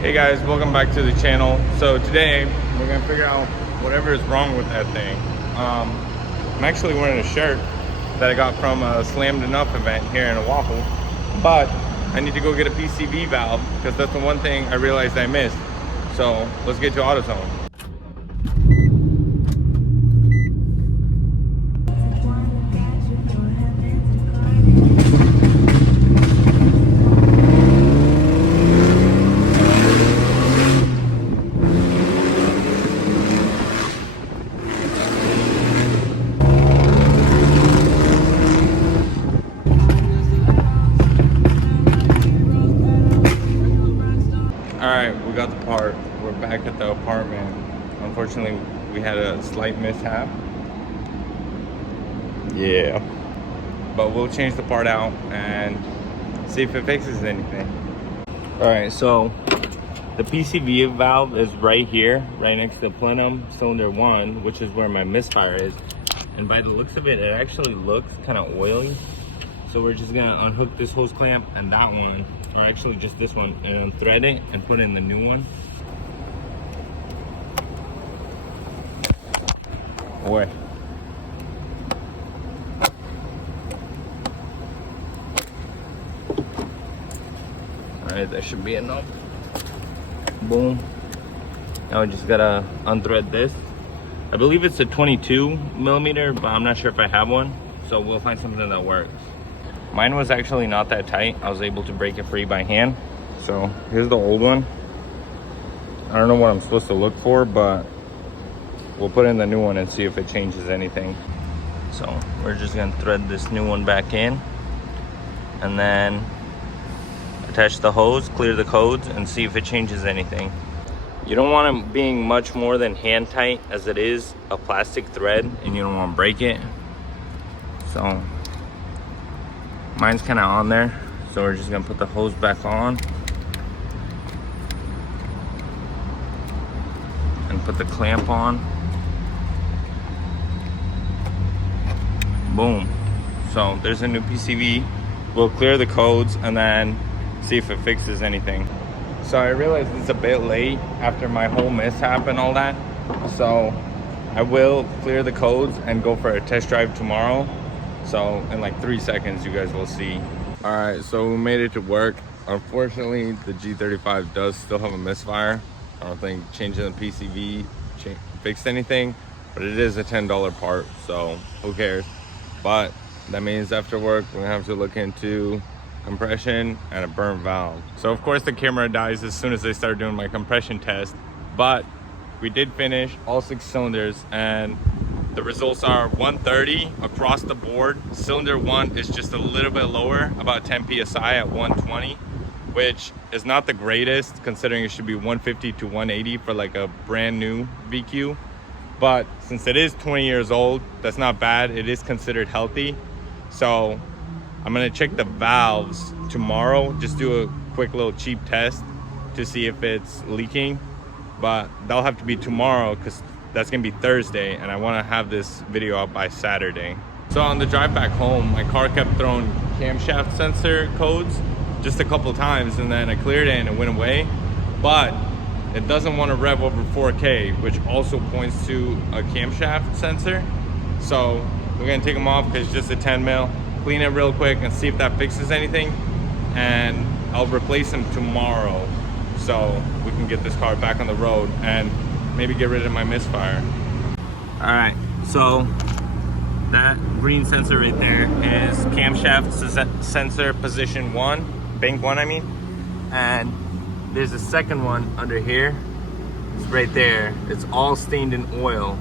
Hey guys, welcome back to the channel. So today we're gonna figure out whatever is wrong with that thing. I'm actually wearing a shirt that I got from a Slammed Enough event here in Oahu, but I need to go get a PCV valve because that's the one thing I realized I missed. So let's get to AutoZone. Alright, we got the part. We're back at the apartment. Unfortunately, we had a slight mishap. Yeah. But we'll change the part out and see if it fixes anything. Alright, so the PCV valve is right here, right next to the plenum cylinder 1, which is where my misfire is. And by the looks of it, it actually looks kind of oily. So we're just gonna unhook this hose clamp and that one, or actually just this one, and thread it and put in the new one. Boy. Alright, that should be enough. Boom. Now we just gotta unthread this. I believe it's a 22 millimeter, but I'm not sure if I have one. So we'll find something that works. Mine was actually not that tight. I was able to break it free by hand. So here's the old one. I don't know what I'm supposed to look for, but we'll put in the new one and see if it changes anything. So we're just gonna thread this new one back in and then attach the hose, clear the codes, and see if it changes anything. You don't want it being much more than hand tight, as it is a plastic thread and you don't want to break it. So mine's kind of on there, so we're just gonna put the hose back on and put the clamp on. Boom. So there's a new PCV. We'll clear the codes and then see if it fixes anything. So I realized it's a bit late after my whole mishap and all that, so I will clear the codes and go for a test drive tomorrow. So in like 3 seconds you guys will see. All right, so we made it to work. Unfortunately, the G35 does still have a misfire. I don't think changing the PCV fixed anything, but it is a $10 part, so who cares. But that means after work we're gonna have to look into compression and a burnt valve. So of course the camera dies as soon as I start doing my compression test, but we did finish all 6 cylinders and the results are 130 across the board. Cylinder 1 is just a little bit lower, about 10 psi at 120, which is not the greatest considering it should be 150 to 180 for like a brand new VQ. But since it is 20 years old, that's not bad. It is considered healthy. So I'm gonna check the valves tomorrow, just do a quick little cheap test to see if it's leaking. But that'll have to be tomorrow because that's gonna be Thursday and I wanna have this video up by Saturday. So on the drive back home, my car kept throwing camshaft sensor codes just a couple times and then I cleared it and it went away. But it doesn't wanna rev over 4K, which also points to a camshaft sensor. So we're gonna take them off because it's just a 10 mil. Clean it real quick and see if that fixes anything. And I'll replace them tomorrow so we can get this car back on the road and maybe get rid of my misfire. All right, so that green sensor right there is camshaft sensor position 1, bank 1 I mean. And there's a second one under here. It's right there. It's all stained in oil.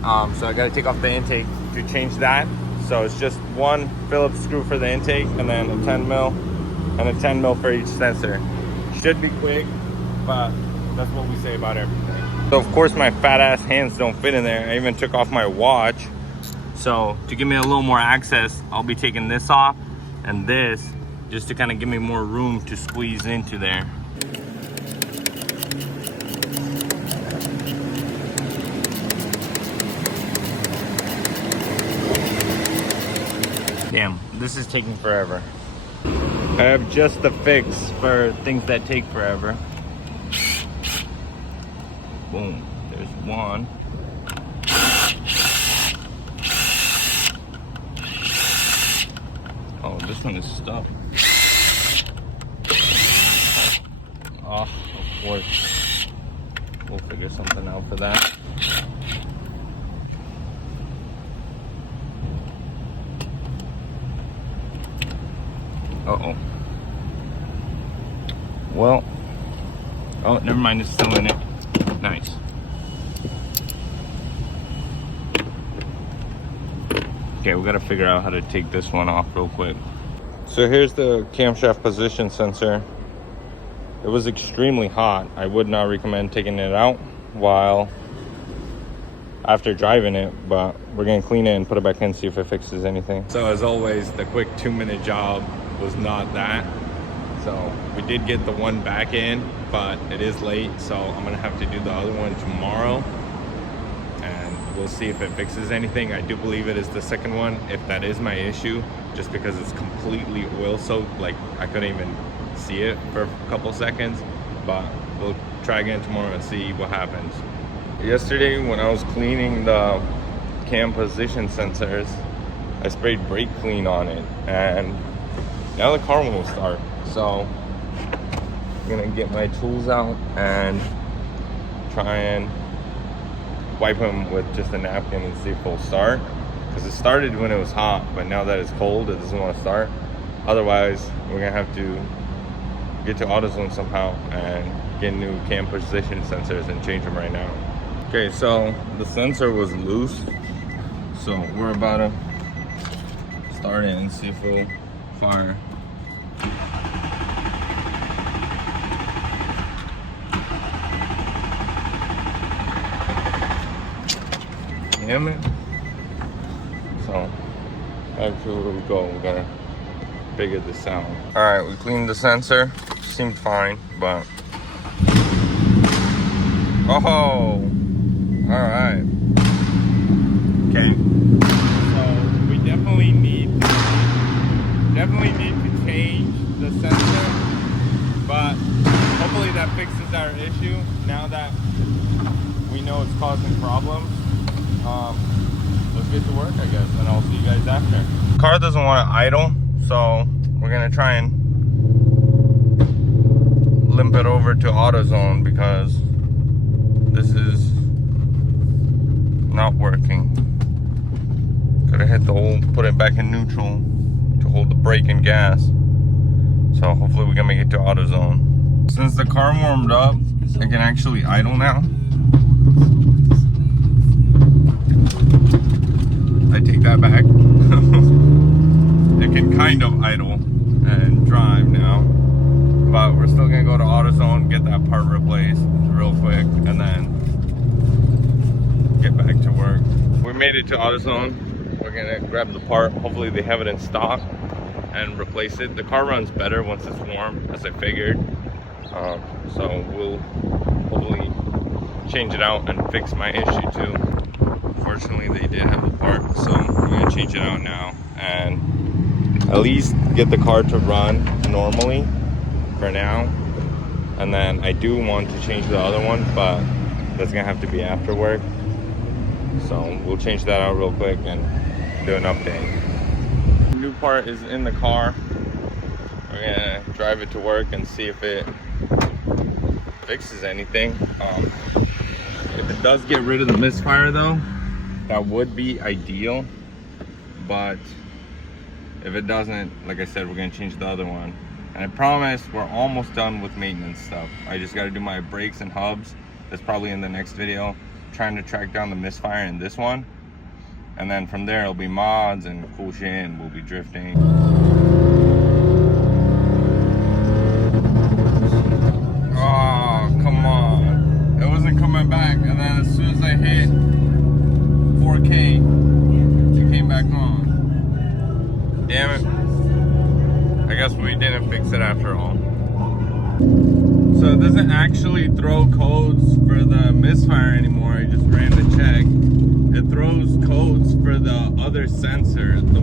So I gotta take off the intake to change that. So it's just one Phillips screw for the intake and then a 10 mil and a 10 mil for each sensor. Should be quick, but that's what we say about everything. So of course my fat ass hands don't fit in there. I even took off my watch. So to give me a little more access, I'll be taking this off and this just to kind of give me more room to squeeze into there. Damn, this is taking forever. I have just the fix for things that take forever. Boom, there's one. Oh, this one is stuck. Oh, of course. We'll figure something out for that. Uh-oh. Well, oh, never mind, it's still in it. Nice. Okay, we gotta figure out how to take this one off real quick. So here's the camshaft position sensor. It was extremely hot. I would not recommend taking it out while after driving it, but we're gonna clean it and put it back in, see if it fixes anything. So as always, the quick 2-minute job was not that. So we did get the one back in, but it is late, so I'm gonna have to do the other one tomorrow, and we'll see if it fixes anything. I do believe it is the second one, if that is my issue, just because it's completely oil soaked. Like, I couldn't even see it for a couple seconds, but we'll try again tomorrow and see what happens. Yesterday when I was cleaning the cam position sensors, I sprayed brake clean on it, and now the car won't start. So I'm gonna get my tools out and try and wipe them with just a napkin and see if it'll start, because it started when it was hot, but now that it's cold it doesn't want to start. Otherwise we're gonna have to get to AutoZone somehow and get new cam position sensors and change them right now. Okay, so the sensor was loose, so we're about to start it and see if it'll fire. Damn it. So actually, where we go, we gotta figure this out. All right, we cleaned the sensor. Seemed fine, but oh, all right. Okay. So we definitely need to change the sensor, but hopefully that fixes our issue now that we know it's causing problems. Let's get to work, I guess, and I'll see you guys after. Car doesn't want to idle, so we're gonna try and limp it over to AutoZone because this is not working. Gotta hit the hole, put it back in neutral to hold the brake and gas. So hopefully we can make it to AutoZone. Since the car warmed up, it can actually idle now. I take that back. It can kind of idle and drive now, but we're still gonna go to AutoZone, get that part replaced real quick, and then get back to work. We made it to AutoZone. We're gonna grab the part. Hopefully they have it in stock and replace it. The car runs better once it's warm, as I figured. So we'll hopefully change it out and fix my issue too. Fortunately, they did have the part, so we're gonna change it out now and at least get the car to run normally for now. And then I do want to change the other one, but that's gonna have to be after work. So we'll change that out real quick and do an update. The new part is in the car. We're gonna drive it to work and see if it fixes anything. If it does get rid of the misfire though, that would be ideal, but if it doesn't, like I said, we're gonna change the other one. And I promise we're almost done with maintenance stuff. I just gotta do my brakes and hubs. That's probably in the next video, trying to track down the misfire in this one, and then from there it'll be mods and cool shit and we'll be drifting. Oh, come on. It wasn't coming back, and then as soon as I hit 4K, it came back on. Damn it. I guess we didn't fix it after all. So it doesn't actually throw codes for the misfire anymore. I just ran the check. It throws codes for the other sensor, the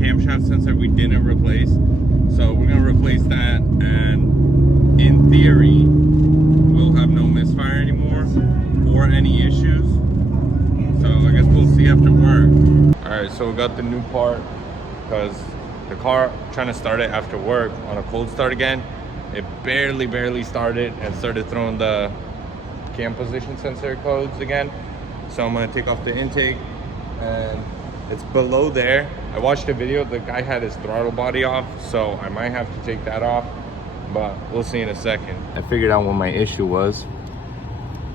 camshaft sensor we didn't replace. So we're gonna replace that, and in theory, we'll have no misfire anymore. before any issues. So I guess we'll see after work. All right, so we got the new part because the car, trying to start it after work on a cold start again, it barely started and started throwing the cam position sensor codes again. So I'm gonna take off the intake and it's below there. I watched a video, the guy had his throttle body off, so I might have to take that off, but we'll see in a second. I figured out what my issue was.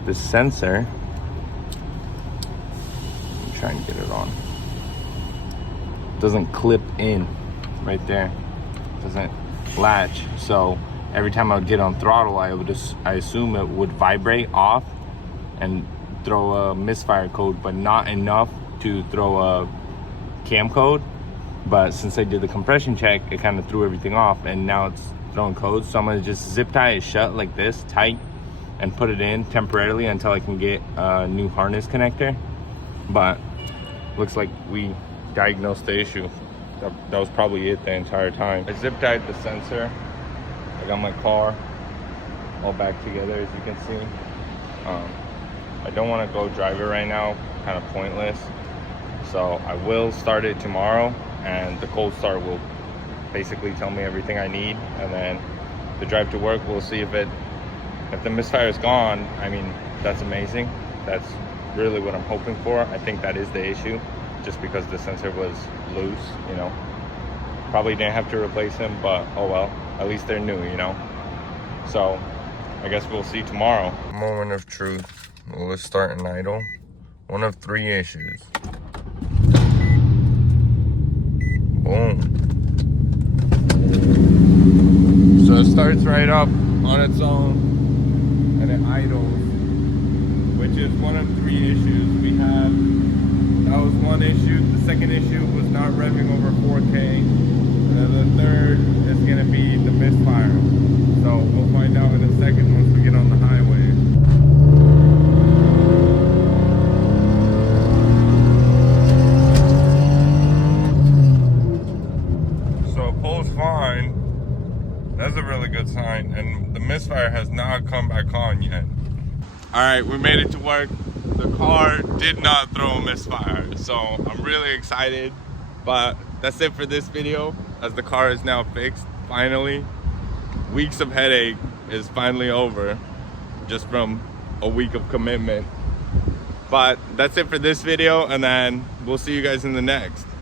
The sensor, I'm trying to get it on, doesn't clip in right there, doesn't latch. So every time I would get on throttle, I assume it would vibrate off and throw a misfire code, but not enough to throw a cam code. But since I did the compression check, it kind of threw everything off and now it's throwing codes. So I'm gonna just zip tie it shut like this, tight, and put it in temporarily until I can get a new harness connector. But looks like we diagnosed the issue. That was probably it the entire time. I zip tied the sensor. I got my car all back together, as you can see. I don't want to go drive it right now, kind of pointless. So I will start it tomorrow, and the cold start will basically tell me everything I need. And then the drive to work, we'll see if the misfire is gone. I mean, that's amazing. That's really what I'm hoping for. I think that is the issue, just because the sensor was loose, you know. Probably didn't have to replace them, but oh well, at least they're new, you know. So I guess we'll see tomorrow. Moment of truth. Let's start an idle. One of 3 issues. Boom. So it starts right up on its own and it idles, which is one of 3 issues we have. That was one issue. The second issue was not revving over 4K. And then the third is gonna be the misfire. So we'll find out in a second once we get on the highway. So it pulls fine. That's a really good sign. And the misfire has not come back on yet. All right, we made it to work. The car did not throw a misfire, so I'm really excited. But that's it for this video, as the car is now fixed, finally. Weeks of headache is finally over, just from a week of commitment. But that's it for this video, and then we'll see you guys in the next.